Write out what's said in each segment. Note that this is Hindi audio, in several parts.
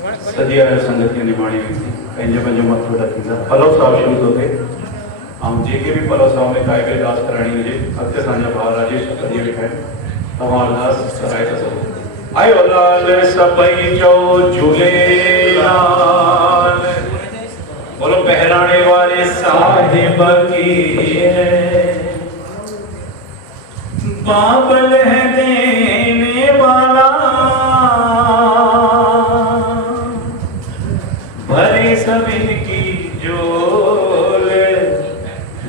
सॼी आयल संगत खे निमाणी वेंदी पंहिंजे पंहिंजे मथो ढकींदा पलव साहब शुरू थो थिए ऐं जेके बि पलव साहब में काई बि अरदास कराइणी हुजे अॻिते असांजा भाउ राजेश ककड़ीअ वेठा आहिनि तव्हां अरदास कराए था सघो। आयो लाल सभई चओ झूलेलाल बोलो पहराने वाले साहिब की बाबल है देने वाला भरे सब इनकी जोल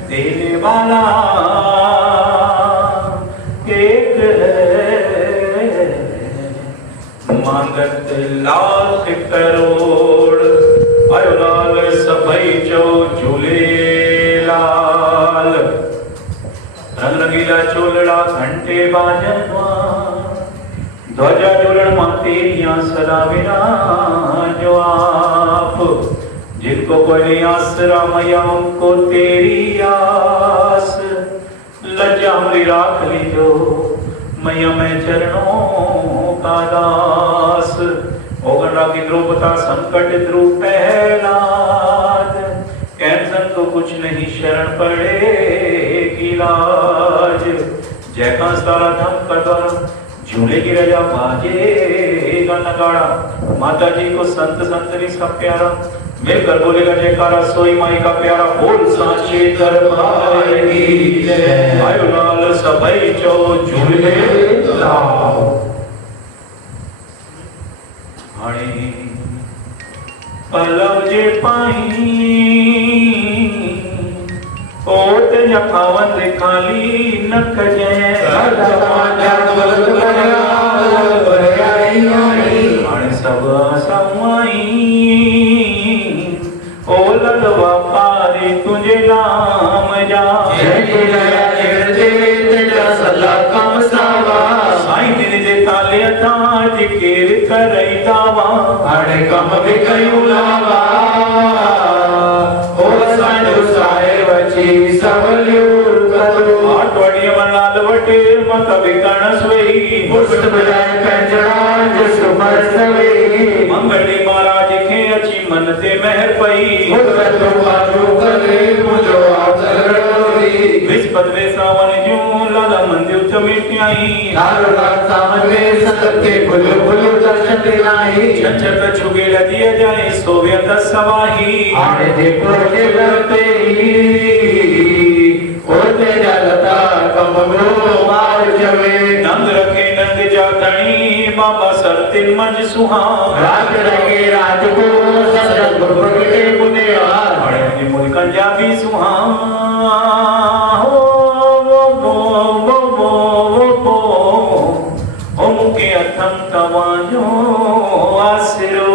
देने वाला एक मांगत लाख करोड़ आयो लाल सभई चो झूलेलाल रंग रंगीला चोलड़ा घंटे बाजनवा ध्वजा जुड़न मां तेरियां सदा विराजो आप जिनको कोई नहीं आसरा मैया उनको तेरी आस लज्जा हमारी राख लीजो मैया मैं चरणों का दास ओगन की द्रुपता संकट ध्रुव पहलाद कैंसन को कुछ नहीं शरण पड़ेगी लाज जय का सारा धम कदर झूले की रजा बाजेगा नगाड़ा माता जी को संत संतनी सब प्यारा मिलकर बोलेगा जयकारा सोई माई का प्यारा बोल साचे दरबार की जय आयो लाल सभई चो झूलेलाल हाणे पलव जे पाई ओट जखावन खाली नक जय हाणे सब समाई ओलल वापारी तुझे नाम जा साईं दिन जे ताले ताज केर करई दावा हाणे कम भी कयूं लावा ओ साईं साहिब जी सवलियूं करो आटवड़ीअ मनाल वटे मत विकण सोई पुष्ट बजाए पंजड़ा जस मस्त वेई मंगली महाराज खे अची मन ते महर पई मुदतो बाजू करे मुजो आचरणोरी विस्पत वे सावन जूं लाला मंदिर चमिटियाई नार रात सावन में सतत के फुल फुल दर्शन दिलाई छछक छुगे लदिया जाए सोव्यत सवाही आने देखो के करते होते जलता कमगो मार जवे नंद रखे नंद जातनी बाबा सरतिन मंज सुहा राज रंगे राज को सजन गुरु के गुनेवार बड़े मुल्कन जा भी सुहा हो मुके अथम तवानो आसरो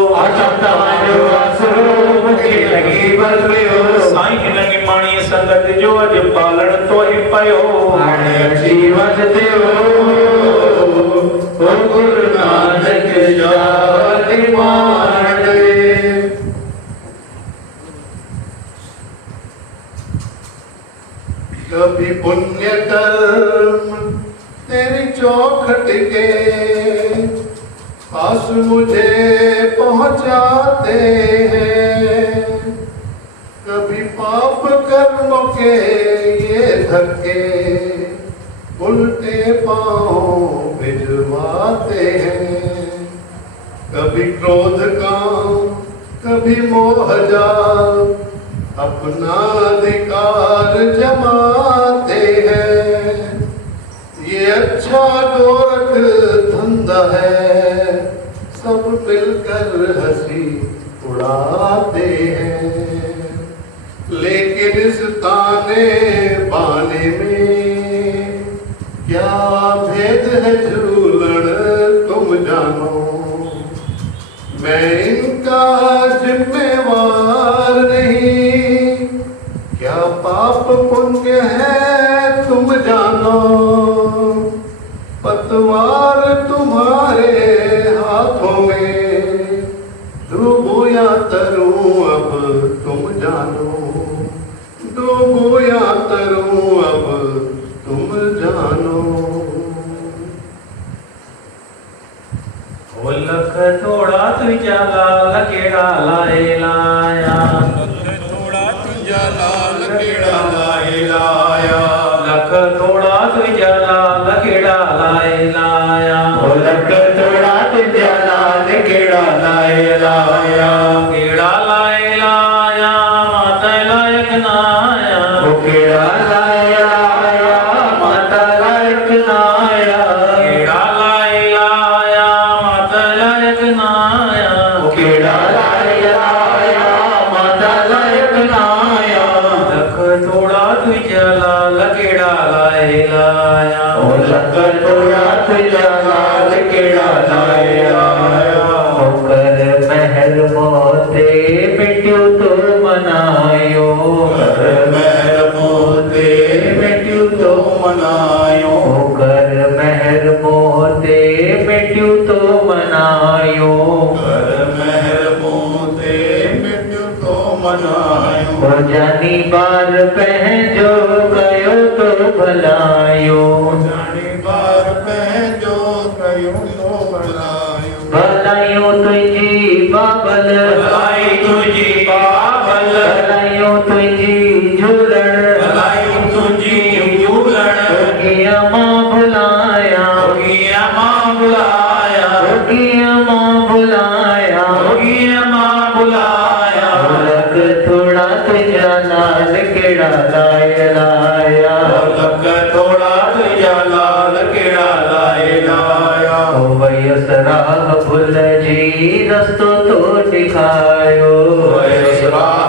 मुके लगी बलयो साईं लगी माणी संगत जो अज पालण तो ही पयो हाणे जीवन देवो ओ गुरु नानक जाति माणे कभी पुण्य कर्म तेरी चौखट के पास मुझे पहुंचाते हैं कभी पाप कर्म के ये धक्के उल्टे पांव भिजवाते हैं कभी क्रोध काम कभी मोह जाल अपना अधिकार जमाते हैं ये अच्छा गोरख धंधा है सब मिलकर हंसी उड़ाते हैं लेकिन इस ताने बाने में क्या भेद है झूलण तुम जानो मैं इनका जिम्मेवार नहीं क्या पाप पुण्य है तुम जानो पतवार तुम्हारे हाथों में डूबो या तरूं अब तुम जानो डूबो या तरूं अब तुम जानो लख थोड़ा तुझा लाल केड़ा लाए लाया थोड़ा तुझा लाल केड़ा लाए लाया लख थोड़ा तुझा लाल केड़ा लाए लाया ओ लख थोड़ा तुझा लाल केड़ा लाए लाया केड़ा लाए लाया माता लायक नाया ओ केड़ा लाए लाया माता लायक नाया केड़ा लाए लाया माता लायक नाया ओ केड़ा लाए लाया माता लायक नाया लख थोड़ा तुझा लाल केड़ा लाए लाया ओ लख थोड़ा तुझा लाल केड़ा लाए लाया ओ कर महर मोते मिट्यू तो मनायो कर महर मोते मिट्यू तो मनायो ओ कर महर मोते मिट्यू तो मनायो कर महर मोते मिट्यू तो मनायो ओ जानी बार पहजो गयो तो भलायो जानी बार पहजो गयो तो भलायो भलायो तुझी बाबल भलाई तुझी बाबल भलायो तुझी झूलण भलाई तुझी झूलण जोगिया मां भुलाया जोगिया मां बुलाया जोगिया मां भुलाया जोगिया मां बुलाया लख थोड़ा तुझा लाल केड़ा लाए लाया लख थोड़ा तुझा लाल केड़ा लाए लाया ओ वयस राह भुल जी रस्तो तो दिखायो वयस राह